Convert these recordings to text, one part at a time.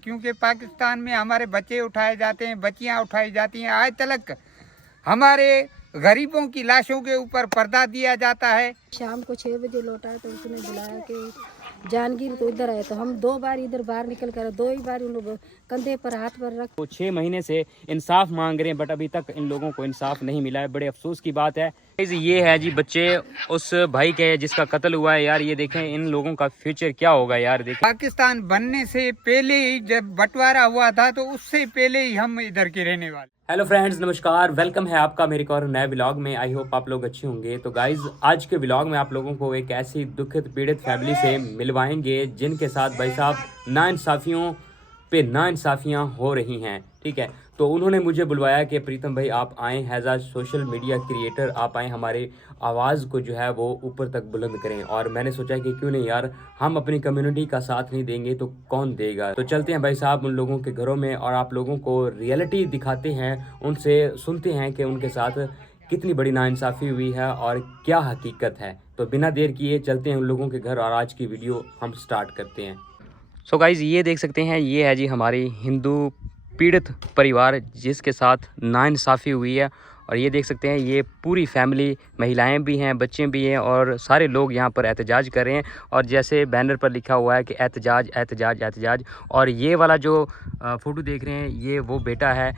क्योंकि पाकिस्तान में हमारे बच्चे उठाए जाते हैं, बच्चियां उठाई जाती हैं। आज तक हमारे गरीबों की लाशों के ऊपर पर्दा दिया जाता है। शाम को 6 बजे लौटा तो उसने बुलाया कि जहांगीर तो इधर आए, तो हम 2 बार इधर बाहर निकल कर 2 ही बार उन लोग कंधे पर हाथ पर रख। वो 6 महीने से इंसाफ मांग रहे हैं, बट अभी तक इन लोगों को इंसाफ नहीं मिला है। बड़े अफसोस की बात है। ये है जी बच्चे उस भाई के जिसका कत्ल हुआ है यार। ये देखें इन लोगों का फ्यूचर क्या होगा यार। देखें पाकिस्तान बनने से पहले ही जब बंटवारा हुआ था तो उससे पहले ही हम इधर के रहने वाले। हेलो फ्रेंड्स, नमस्कार, वेलकम है आपका मेरे एक और नए व्लॉग में। आई होप आप लोग अच्छे होंगे। तो गाइज आज के व्लॉग में आप लोगों को एक ऐसी दुखित पीड़ित फैमिली से मिलवाएंगे जिनके साथ भाई साहब नाइंसाफ़ियों पे नाइंसाफ़ियाँ हो रही हैं। ठीक है, तो उन्होंने मुझे बुलवाया कि प्रीतम भाई आप आएँ, has a social media creator, आप आएँ, हमारे आवाज़ को जो है वो ऊपर तक बुलंद करें। और मैंने सोचा कि क्यों नहीं यार, हम अपनी कम्युनिटी का साथ नहीं देंगे तो कौन देगा। तो चलते हैं भाई साहब उन लोगों के घरों में और आप लोगों को रियलिटी दिखाते हैं, उनसे सुनते हैं कि उनके साथ कितनी बड़ी नाइंसाफ़ी हुई है और क्या हकीकत है। तो बिना देर किए चलते हैं उन लोगों के घर और आज की वीडियो हम स्टार्ट करते हैं। सो गाइज़ ये देख सकते हैं, ये है जी हमारी हिंदू पीड़ित परिवार जिसके साथ नाइंसाफ़ी हुई है। और ये देख सकते हैं ये पूरी फैमिली, महिलाएं भी हैं, बच्चे भी हैं और सारे लोग यहाँ पर एहतजाज कर रहे हैं। और जैसे बैनर पर लिखा हुआ है कि एहतजाज एहतजाज एहतजाज। और ये वाला जो फ़ोटो देख रहे हैं ये वो बेटा है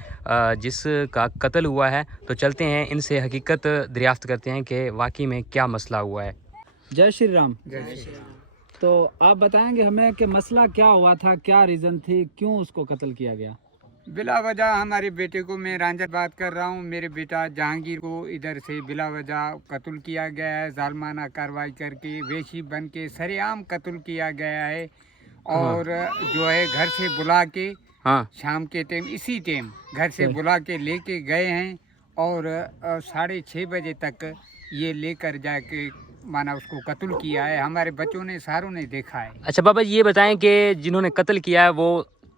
जिसका कत्ल हुआ है। तो चलते हैं इनसे हकीकत दरियाफ्त करते हैं कि वाकई में क्या मसला हुआ है। जय श्री राम। जय श्री राम। तो आप बताएंगे हमें कि मसला क्या हुआ था, क्या रीज़न थी, क्यों उसको कत्ल किया गया? बिला वजह हमारे बेटे को, मैं रांझर बात कर रहा हूँ, मेरे बेटा जहांगीर को इधर से बिला वजह कत्ल किया गया है। जालमाना कार्रवाई करके वेशी बन के सरेआम कत्ल किया गया है। और जो है घर से बुला के शाम के टाइम इसी टाइम घर से बुला के लेके गए हैं और 6:30 बजे तक ये लेकर जाके माना उसको कत्ल किया है। हमारे बच्चों ने सारों ने देखा है। अच्छा बाबा, ये बताएं कि जिन्होंने कत्ल किया है वो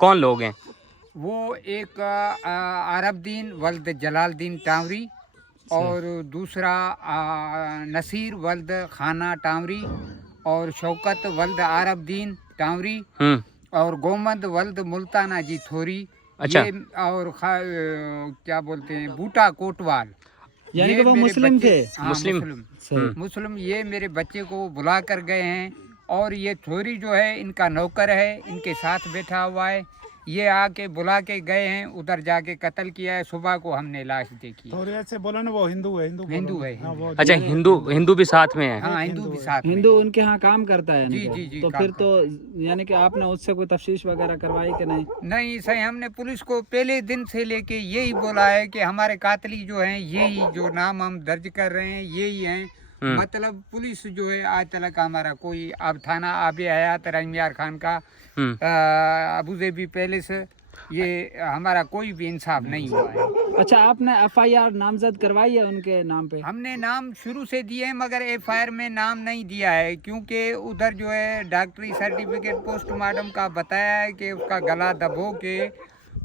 कौन लोग हैं? वो एक अरबदीन वल्द जलालदीन टावरी और दूसरा नसीर वल्द खाना टावरी और शौकत वल्द अरबदीन टावरी और गोमद वल्द मुल्ताना जी थोरी। अच्छा। ये और क्या बोलते हैं बूटा कोटवाल, यानी कि वो मुस्लिम थे। हाँ, मुस्लिम ये मेरे बच्चे को बुला कर गए हैं। और ये थोरी जो है इनका नौकर है, इनके साथ बैठा हुआ है। ये आके बुला के गए हैं, उधर जाके कत्ल किया है। सुबह को हमने लाश देखी। थोड़ी ऐसे बोला ना, वो हिंदू है। हिंदू है। अच्छा, हिंदू भी साथ में है? हाँ, हिंदू भी साथ में। हिंदू उनके यहाँ काम करता है। जी जी जी। तो फिर तो यानी कि आपने उससे कोई तफ्तीश वगैरह करवाई कि नहीं? नहीं सही, हमने पुलिस को पहले दिन से लेके यही बोला है कि हमारे कातली जो हैं यही, जो नाम हम दर्ज कर रहे हैं यही हैं। मतलब पुलिस जो है आज तक हमारा कोई, अब थाना आबे हयात रहीमियार खान का अबूजेबी पैलेस, ये हमारा कोई भी इंसाफ नहीं हुआ है। अच्छा, आपने FIR नामजद करवाई है उनके नाम पे? हमने नाम शुरू से दिए हैं मगर FIR में नाम नहीं दिया है, क्योंकि उधर जो है डॉक्टरी सर्टिफिकेट पोस्टमार्टम का बताया है कि उसका गला दबो के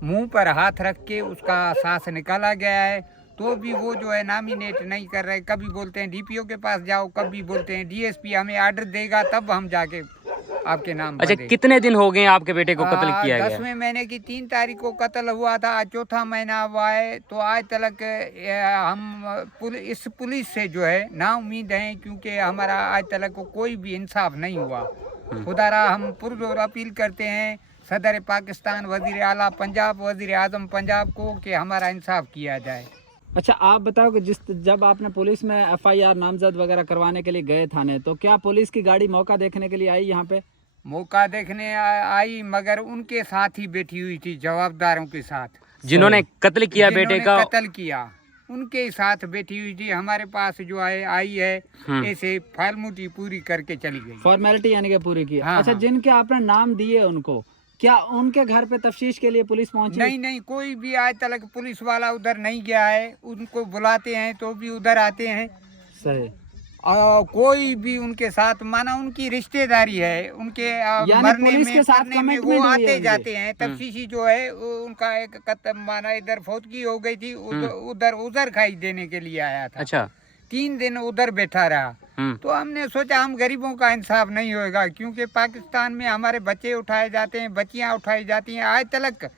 मुंह पर हाथ रख के उसका सांस निकाला गया है। तो भी वो जो है नामिनेट नहीं कर रहे। कभी बोलते हैं DPO के पास जाओ, कभी बोलते हैं DSP हमें ऑर्डर देगा तब हम जाके आपके नाम। अच्छा, कितने दिन हो गए आपके बेटे को कत्ल किया गया? 10वें महीने की 3 तारीख को कत्ल हुआ था। आज 4था महीना हुआ है। तो आज तक हम इस पुलिस से जो है ना उम्मीद है, क्योंकि हमारा आज तक को कोई भी इंसाफ नहीं हुआ। खुदारा हम पुरजोर अपील करते हैं सदर पाकिस्तान, वजीर आला पंजाब, वजीर आजम पंजाब को कि हमारा इंसाफ किया जाए। अच्छा, आप बताओ कि जब आपने पुलिस में FIR नामजद वगैरह करवाने के लिए गए थाने, तो क्या पुलिस की गाड़ी मौका देखने के लिए आई यहाँ पे? मौका देखने आई मगर उनके साथ ही बैठी हुई थी, जवाबदारों के साथ। जिन्होंने कत्ल किया बेटे का कत्ल किया उनके साथ बैठी हुई थी। हमारे पास जो है आई है ऐसे फॉर्मेलिटी पूरी करके चली गई। फॉर्मेलिटी यानी कि पूरी की। हाँ, अच्छा, जिनके आपने नाम दिए उनको, क्या उनके घर पे तफ्तीश के लिए पुलिस पहुंची? नहीं, कोई भी आज तक पुलिस वाला उधर नहीं गया है। उनको बुलाते हैं तो भी उधर आते हैं। सही। और कोई भी उनके साथ, माना उनकी रिश्तेदारी है, उनके मरने में वो आते जाते हैं। तफ्तीशी जो है उनका एक माना इधर फौतगी हो गई थी, उधर खाई देने के लिए आया था। अच्छा। 3 दिन उधर बैठा रहा। तो हमने सोचा हम गरीबों का इंसाफ नहीं होएगा, क्योंकि पाकिस्तान में हमारे बच्चे उठाए जाते हैं, बच्चियां उठाई जाती हैं, आज तक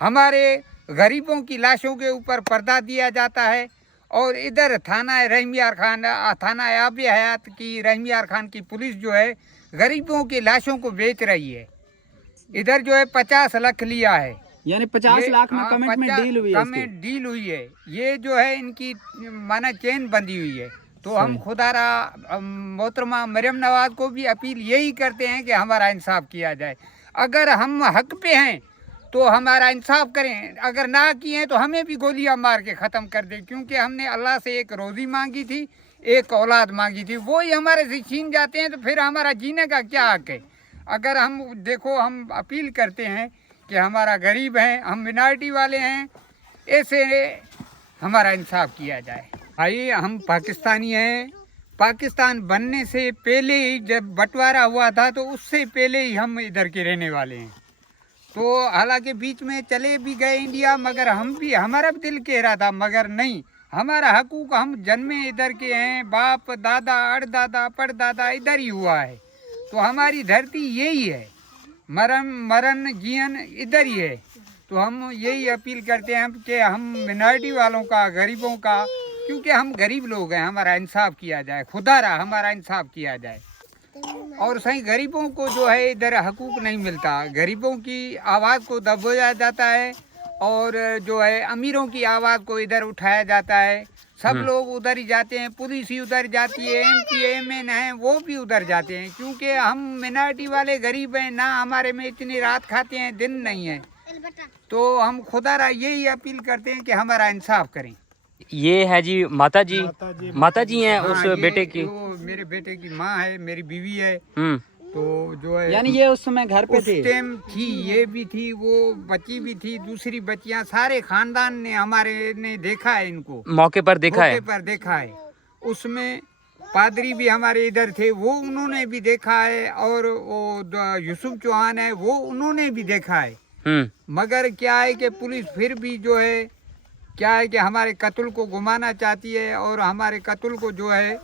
हमारे गरीबों की लाशों के ऊपर पर्दा दिया जाता है। और इधर थाना रहीमयार खान, थाना आब हयात की रहीमयार खान की पुलिस जो है गरीबों की लाशों को बेच रही है। इधर जो है 50 लाख लिया है, यानी 50 लाख में कमेंट में डील हुई है इसकी। डील हुई है। ये जो है इनकी माना चेन बंधी हुई है। तो हम खुदारा मोहतरमा मरियम नवाज को भी अपील यही करते हैं कि हमारा इंसाफ किया जाए। अगर हम हक पे हैं तो हमारा इंसाफ करें, अगर ना किए हैं तो हमें भी गोलियां मार के ख़त्म कर दें, क्योंकि हमने अल्लाह से एक रोज़ी मांगी थी, एक औलाद मांगी थी, वो ही हमारे से छीन जाते हैं तो फिर हमारा जीने का क्या हक है। अगर हम देखो, हम अपील करते हैं कि हमारा गरीब हैं, हम मिनारिटी वाले हैं, ऐसे हमारा इंसाफ किया जाए। भाई हम पाकिस्तानी हैं, पाकिस्तान बनने से पहले ही जब बंटवारा हुआ था तो उससे पहले ही हम इधर के रहने वाले हैं। तो हालांकि बीच में चले भी गए इंडिया, मगर हमारा भी दिल कह रहा था, मगर नहीं, हमारा हकूक, हम जन्मे इधर के हैं, बाप दादा अड़दादा पड़दादा इधर ही हुआ है। तो हमारी धरती यही है, मरण जीवन इधर ही है। तो हम यही अपील करते हैं कि हम मिनारिटी वालों का, गरीबों का, क्योंकि हम गरीब लोग हैं, हमारा इंसाफ किया जाए, खुदारा हमारा इंसाफ किया जाए। और सही गरीबों को जो है इधर हकूक नहीं मिलता, गरीबों की आवाज़ को दबाया जाता है और जो है अमीरों की आवाज़ को इधर उठाया जाता है। सब लोग उधर ही जाते हैं, पुलिस ही उधर जाती है, MP MN हैं वो भी उधर जाते हैं, क्योंकि हम मिनारिटी वाले गरीब हैं ना, हमारे में इतनी रात खाते हैं दिन नहीं है। तो हम खुदारा यही अपील करते हैं कि हमारा इंसाफ करें। ये है जी माता जी हैं उस हाँ, बेटे की। मेरे बेटे की माँ है, मेरी बीवी है। तो जो है यानी ये उस समय घर पे उस थी? टाइम थी, ये भी थी, वो बच्ची भी थी, दूसरी बच्चियां, सारे खानदान ने हमारे ने देखा है इनको, मौके पर देखा है। मौके पर देखा है। उसमें पादरी भी हमारे इधर थे, वो उन्होंने भी देखा है, और वो यूसुफ चौहान है, वो उन्होंने भी देखा है। मगर क्या है कि पुलिस फिर भी जो है क्या है कि हमारे कत्ल को घुमाना चाहती है और हमारे कत्ल को जो है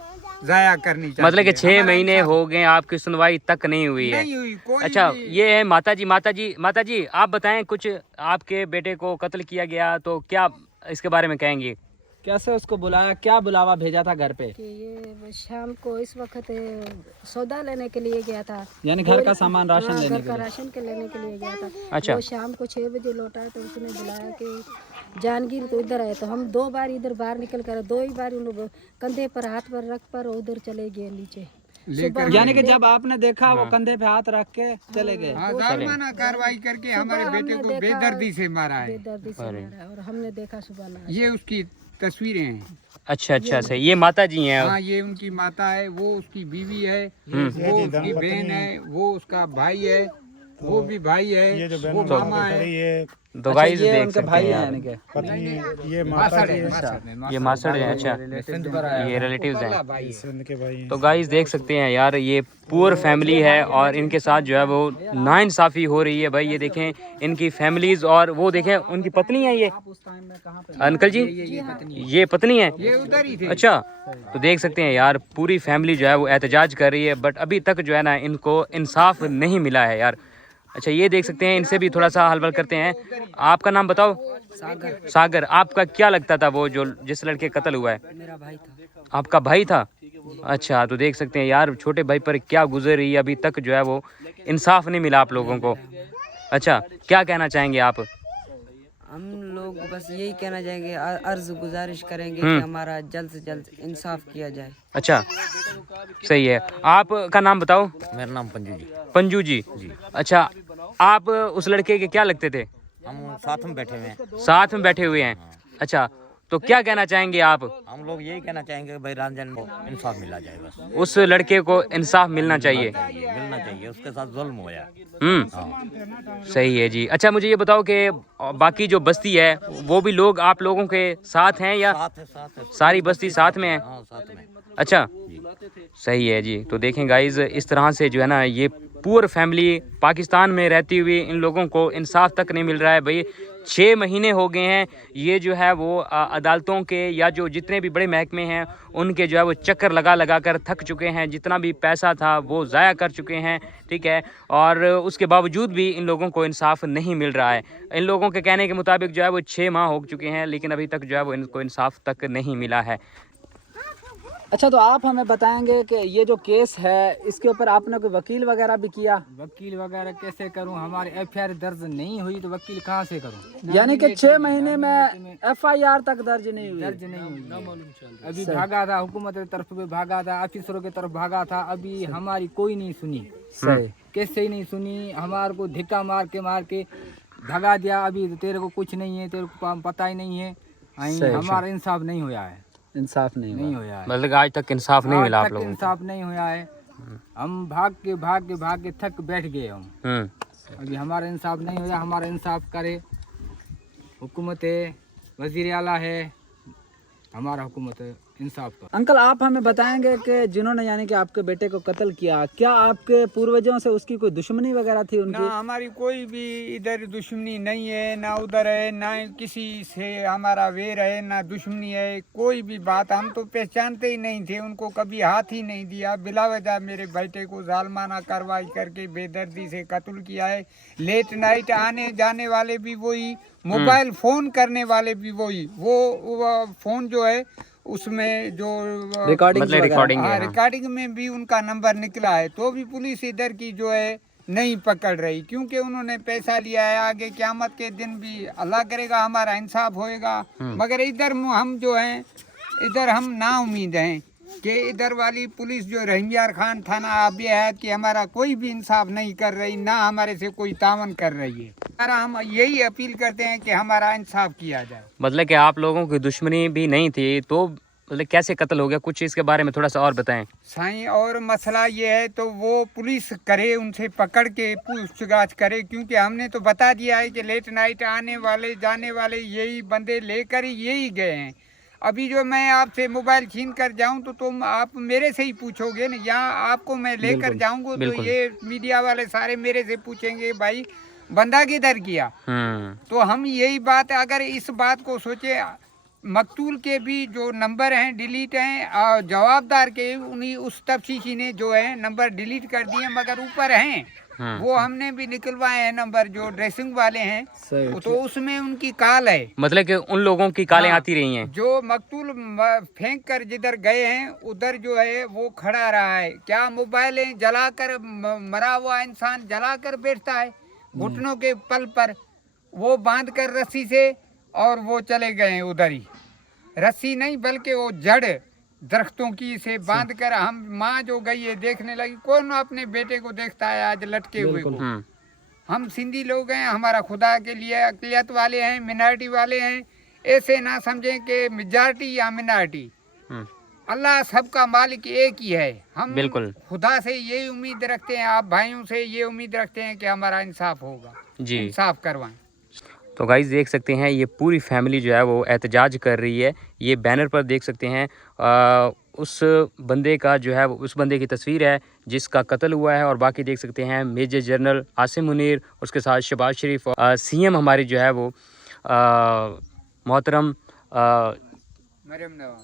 जाया करनी चाहिए। मतलब कि 6 महीने हो गए आपकी सुनवाई तक नहीं हुई है? नहीं हुई कोई। अच्छा, ये है माता जी आप बताएं, कुछ आपके बेटे को कत्ल किया गया तो क्या इसके बारे में कहेंगे? कैसे उसको बुलाया, क्या बुलावा भेजा था घर पे? कि ये शाम को इस वक्त सौदा लेने के लिए गया था, यानी घर का सामान राशन हाँ, लेने घर के का लिए। राशन के लेने के लिए गया था। अच्छा। वो शाम को 6 बजे लौटा तो उसने बुलाया कि जहांगीर तो इधर आए। तो हम 2 बार इधर बाहर निकल कर 2 ही बार उन कंधे पर हाथ पर रख पर उधर चले गए नीचे। यानी कि जब आपने देखा वो कंधे पे हाथ रख के चले गए? हाँ, जालिमाना कार्रवाई करके हमारे बेटे को बेदर्दी से मारा है। बेदर्दी से मारा है और हमने देखा सुबह लाश। ये उसकी तस्वीरें हैं। अच्छा सही। ये माता जी हैं? हाँ, ये उनकी माता है, वो उसकी बीवी है, वो उसकी बहन है, वो उसका भाई है, वो भी भाई है, वो मामा है। तो गाइस ये देख उनके सकते भाई हैं हैं यार। यानी कि पत्नी ये मासड़ है, ये मासड़ है। अच्छा, ये रिलेटिव्स हैं। भाई है। सिंध के भाई हैं। तो गाइस देख सकते हैं यार, ये पुअर फैमिली है और इनके साथ जो है वो नाइंसाफी हो रही है। भाई ये देखें इनकी फैमिलीज, और वो देखें उनकी पत्नी है। ये अंकल जी, ये पत्नी है? ये उधर ही थे। अच्छा, तो देख सकते हैं यार पूरी फैमिली जो है वो एहतजाज कर रही है, बट अभी तक जो है ना इनको इंसाफ नहीं मिला है यार। अच्छा, ये देख सकते हैं, इनसे भी थोड़ा सा हलवल करते हैं। आपका नाम बताओ? सागर। आपका क्या लगता था वो जो जिस लड़के कत्ल हुआ है? मेरा भाई था। आपका भाई था? अच्छा, तो देख सकते हैं यार छोटे भाई पर क्या गुजर रही है, अभी तक जो है वो इंसाफ नहीं मिला आप लोगों को। अच्छा, क्या कहना चाहेंगे आप? हम लोग बस यही कहना चाहेंगे, अर्ज गुजारिश करेंगे कि हमारा जल्द से जल्द इंसाफ किया जाए। अच्छा, सही है। आपका नाम बताओ? मेरा नाम पंजू जी। पंजू जी। अच्छा, आप उस लड़के के क्या लगते थे? हम साथ में बैठे हुए हैं। साथ में बैठे हुए हैं। अच्छा, तो क्या कहना चाहेंगे आप? हम लोग यही कहना चाहेंगे कि भाई रंजन को इंसाफ मिला जाए, बस उस लड़के को इंसाफ मिलना चाहिए। मिलना चाहिए, उसके साथ जुल्म होया। सही है जी। अच्छा, मुझे ये बताओ कि बाकी जो बस्ती है वो भी लोग आप लोगों के साथ हैं या साथ है। सारी बस्ती साथ में है? हाँ, साथ में। अच्छा, सही है जी। तो देखें गाइज, इस तरह से जो है ना ये पुअर फैमिली पाकिस्तान में रहती हुई इन लोगों को इंसाफ तक नहीं मिल रहा है भाई। 6 महीने हो गए हैं ये जो है वो अदालतों के या जो जितने भी बड़े महकमे हैं उनके जो है वो चक्कर लगा लगा कर थक चुके हैं। जितना भी पैसा था वो ज़ाया कर चुके हैं, ठीक है। और उसके बावजूद भी इन लोगों को इंसाफ नहीं मिल रहा है। इन लोगों के कहने के मुताबिक जो है वो 6 माह हो चुके हैं, लेकिन अभी तक जो है वो इनको इंसाफ तक नहीं मिला है। अच्छा, तो आप हमें बताएंगे कि ये जो केस है इसके ऊपर आपने कोई वकील वगैरह भी किया? वकील वगैरह कैसे करूं, हमारी एफआईआर दर्ज नहीं हुई तो वकील कहां से करूं? यानी कि 6 महीने में एफआईआर तक दर्ज नहीं हुई? दर्ज नहीं हुई। अभी भागा था, हुकूमत की तरफ भी भागा था, ऑफिसरों की तरफ भागा था, अभी हमारी कोई नहीं सुनी। सही। कैसे ही नहीं सुनी, हमारे को धिक्का मार के भगा दिया। अभी तेरे को कुछ नहीं है, तेरे को पता ही नहीं है। हमारा इंसाफ नहीं हुआ है। इंसाफ नहीं हुआ है, मतलब आज तक इंसाफ नहीं मिला आप लोगों को? इंसाफ नहीं हुआ है। हम भाग के थक बैठ गए हम। अभी हमारा इंसाफ नहीं हुआ। हमारा इंसाफ करे हुकूमत है, वजीर आला है, हमारा हुकूमत है इंसाफ का। अंकल, आप हमें बताएंगे कि जिन्होंने यानी कि आपके बेटे को कत्ल किया, क्या आपके पूर्वजों से उसकी कोई दुश्मनी वगैरह थी उनकी? ना हमारी कोई भी इधर दुश्मनी नहीं है, ना उधर है, ना किसी से हमारा वेर है, ना दुश्मनी है। कोई भी बात हम तो पहचानते ही नहीं थे उनको, कभी हाथ ही नहीं दिया। बिलावजह मेरे बेटे को जालमाना कार्रवाई करके बेदर्दी से कत्ल किया है। लेट नाइट आने जाने वाले भी वही, मोबाइल फोन करने वाले भी वही। वो फोन जो है उसमें जो रिकॉर्डिंग मतलब रिकॉर्डिंग में भी उनका नंबर निकला है, तो भी पुलिस इधर की जो है नहीं पकड़ रही, क्योंकि उन्होंने पैसा लिया है। आगे क़यामत के दिन भी अल्लाह करेगा हमारा इंसाफ होएगा। मगर इधर हम जो हैं, इधर हम ना उम्मीद हैं कि इधर वाली पुलिस जो रहीमयार खान थाना आबी हयात की हमारा कोई भी इंसाफ नहीं कर रही, ना हमारे से कोई तावन कर रही है। हम यही अपील करते हैं कि हमारा इंसाफ किया जाए। मतलब कि आप लोगों की दुश्मनी भी नहीं थी, तो मतलब कैसे कत्ल हो गया, कुछ इसके बारे में थोड़ा सा और बताएं। साईं, और मसला ये है तो वो पुलिस करे, उनसे पकड़ के पूछताछ करे, क्योंकि हमने तो बता दिया है कि लेट नाइट आने वाले जाने वाले यही बंदे लेकर यही गए हैं। अभी जो मैं आपसे मोबाइल छीन कर जाऊं तो तुम आप मेरे से ही पूछोगे ना, यहाँ आपको मैं लेकर जाऊंगा तो ये मीडिया वाले सारे मेरे से पूछेंगे भाई बंदा किधर किया। तो हम यही बात, अगर इस बात को सोचे, मकतूल के भी जो नंबर हैं डिलीट हैं और जवाबदार के उन्हीं उस तफ्तीशी ने जो है नंबर डिलीट कर दिए, मगर ऊपर हैं वो हमने भी निकलवाए हैं नंबर जो ड्रेसिंग वाले हैं, तो उसमें उनकी कॉल है। मतलब कि उन लोगों की कॉलें आती रही हैं जो मकतूल फेंक कर जिधर गए हैं उधर जो है वो खड़ा रहा है। क्या मोबाइलें जलाकर, मरा हुआ इंसान जलाकर बैठता है घुटनों के पल पर, वो बांध कर रस्सी से, और वो चले गए उधर ही। रस्सी नहीं बल्कि वो जड़ दरख्तों की से बांध कर, हम माँ जो गई है देखने लगी, कौन अपने बेटे को देखता है आज लटके हुए को। हम सिंधी लोग हैं, हमारा खुदा के लिए अक़लियत वाले हैं, मिनारिटी वाले हैं। ऐसे ना समझें कि मेजॉरिटी या मिनारिटी, अल्लाह सबका मालिक एक ही है। हम बिल्कुल खुदा से यही उम्मीद रखते हैं, आप भाइयों से ये उम्मीद रखते हैं कि हमारा इंसाफ होगा जी, इंसाफ करवाएं। तो गाइस देख सकते हैं ये पूरी फैमिली जो है वो एहतजाज कर रही है। ये बैनर पर देख सकते हैं उस बंदे का जो है उस बंदे की तस्वीर है जिसका कत्ल हुआ है, और बाकी देख सकते हैं मेजर जनरल आसिम मुनीर, उसके साथ शहबाज शरीफ, सीएम हमारी जो है वो मोहतरम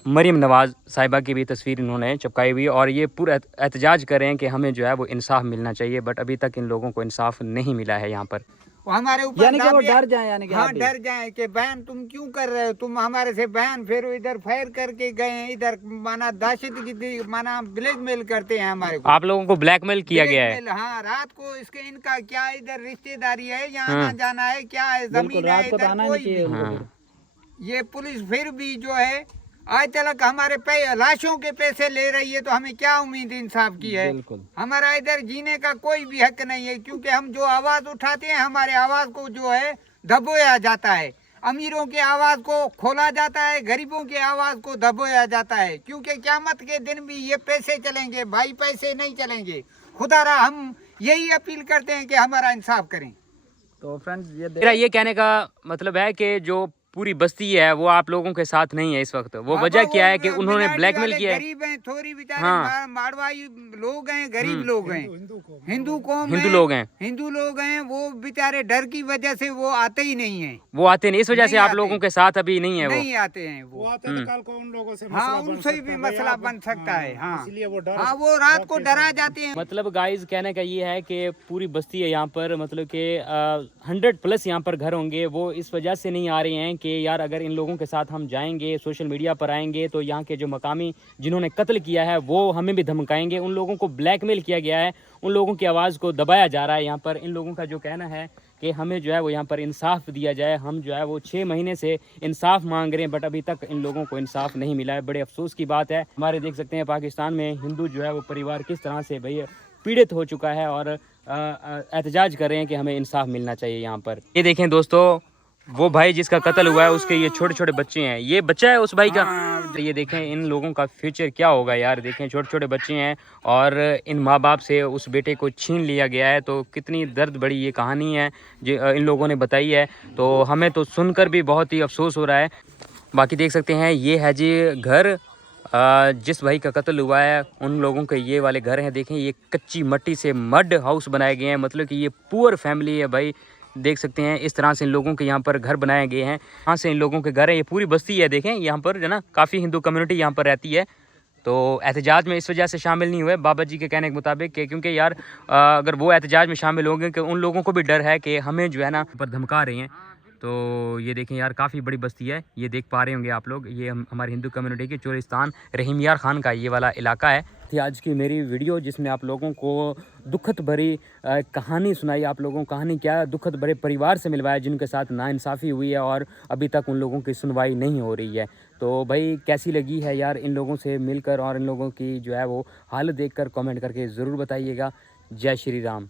मरीम नवाज़ साहिबा की भी तस्वीर इन्होंने चिपकाई हुई है। और ये पूरा एहतजाज कर रहे हैं कि हमें जो है वो इंसाफ मिलना चाहिए, बट अभी तक इन लोगों को इंसाफ नहीं मिला है यहाँ पर। हमारे ऊपर यानी कि वो डर जाए, यानी कि हाँ डर जाए कि बहन तुम क्यों कर रहे हो, तुम हमारे से बहन फिर इधर फायर करके गए हैं, इधर माना दहशतगर्दी माना ब्लैकमेल करते हैं हमारे को। आप लोगों को ब्लैकमेल किया गया है? हाँ, रात को इसके इनका क्या इधर रिश्तेदारी है, यहाँ आना जाना है, क्या है, जमीन है इधर कोई। ये पुलिस फिर भी जो है आज तक हमारे लाशों के पैसे ले रही है, तो हमें क्या उम्मीद इंसाफ की है। हमारा इधर जीने का कोई भी हक नहीं है, क्योंकि हम जो आवाज उठाते हैं हमारे आवाज को जो है दबोया जाता है। अमीरों के आवाज को खोला जाता है, गरीबों के आवाज को दबोया जाता है, क्योंकि क़यामत के दिन भी ये पैसे चलेंगे भाई, पैसे नहीं चलेंगे। खुदारा हम यही अपील करते हैं कि हमारा इंसाफ करें। तो फ्रेंड्स मेरा ये कहने का मतलब है कि जो पूरी बस्ती है वो आप लोगों के साथ नहीं है इस वक्त। वो वजह क्या है कि उन्होंने ब्लैकमेल किया है। गरीब हैं, थोड़ी बेचारे हाँ। मारवाड़ी लोग हैं, गरीब लोग हैं, हिंदू कौम हिंदू लोग हैं, हिंदू लोग हैं, वो बेचारे डर की वजह से वो आते ही नहीं है। वो आते नहीं, इस वजह से नहीं आप आते। लोगों के साथ अभी नहीं है वो। नहीं आते हैं वो। आते तो कल को उन लोगों से हाँ, मसला बन उनसे सकता भी है, मसला भाई बन सकता है। हाँ, इसलिए वो डर हाँ, वो रात को डरा जाते हैं। मतलब गाइस कहने का ये है कि पूरी बस्ती है यहाँ पर, मतलब कि 100+ यहाँ पर घर होंगे। वो इस वजह से नहीं आ रहे हैं कि यार अगर इन लोगों के साथ हम जाएंगे, सोशल मीडिया पर आएंगे तो यहाँ के जो मकामी जिन्होंने कत्ल किया है वो हमें भी धमकाएंगे। उन लोगों को ब्लैकमेल किया गया है, उन लोगों की आवाज़ को दबाया जा रहा है। यहाँ पर इन लोगों का जो कहना है कि हमें जो है वो यहाँ पर इंसाफ दिया जाए। हम जो है वो 6 महीने से इंसाफ मांग रहे हैं, बट अभी तक इन लोगों को इंसाफ नहीं मिला है। बड़े अफसोस की बात है। हमारे देख सकते हैं पाकिस्तान में हिंदू जो है वो परिवार किस तरह से भाई पीड़ित हो चुका है और एहतजाज कर रहे हैं कि हमें इंसाफ मिलना चाहिए यहाँ पर। ये देखें दोस्तों, वो भाई जिसका कत्ल हुआ है उसके ये छोटे छोटे बच्चे हैं। ये बच्चा है उस भाई का। ये देखें इन लोगों का फ्यूचर क्या होगा यार। देखें छोटे छोटे बच्चे हैं और इन माँ बाप से उस बेटे को छीन लिया गया है। तो कितनी दर्द बड़ी ये कहानी है जो इन लोगों ने बताई है। तो हमें तो सुनकर भी बहुत ही अफसोस हो रहा है। बाकी देख सकते हैं ये है जी घर जिस भाई का कत्ल हुआ है, उन लोगों के ये वाले घर हैं। देखें ये कच्ची मट्टी से मड हाउस बनाए गए हैं, मतलब कि ये पुअर फैमिली है भाई। देख सकते हैं इस तरह से इन लोगों के यहाँ पर घर बनाए गए हैं। यहाँ से इन लोगों के घर है, ये पूरी बस्ती है। देखें यहाँ पर जो ना काफ़ी हिंदू कम्युनिटी यहाँ पर रहती है। तो एहतजाज में इस वजह से शामिल नहीं हुए बाबा जी के कहने के मुताबिक क्योंकि यार अगर वो एहतजाज में शामिल होंगे कि उन लोगों को भी डर है कि हमें जो है ना पर धमका रहे हैं। तो ये देखें यार काफ़ी बड़ी बस्ती है, ये देख पा रहे होंगे आप लोग। ये हमारी हिंदू कम्युनिटी के चोरिस्तान रहीम यार खान का ये वाला इलाका है। थी आज की मेरी वीडियो जिसमें आप लोगों को दुखद भरी कहानी सुनाई। आप लोगों को कहानी क्या दुखद भरे परिवार से मिलवाया जिनके साथ नाइंसाफ़ी हुई है और अभी तक उन लोगों की सुनवाई नहीं हो रही है। तो भाई कैसी लगी है यार इन लोगों से मिलकर और इन लोगों की जो है वो हालत देखकर कमेंट करके ज़रूर बताइएगा। जय श्री राम।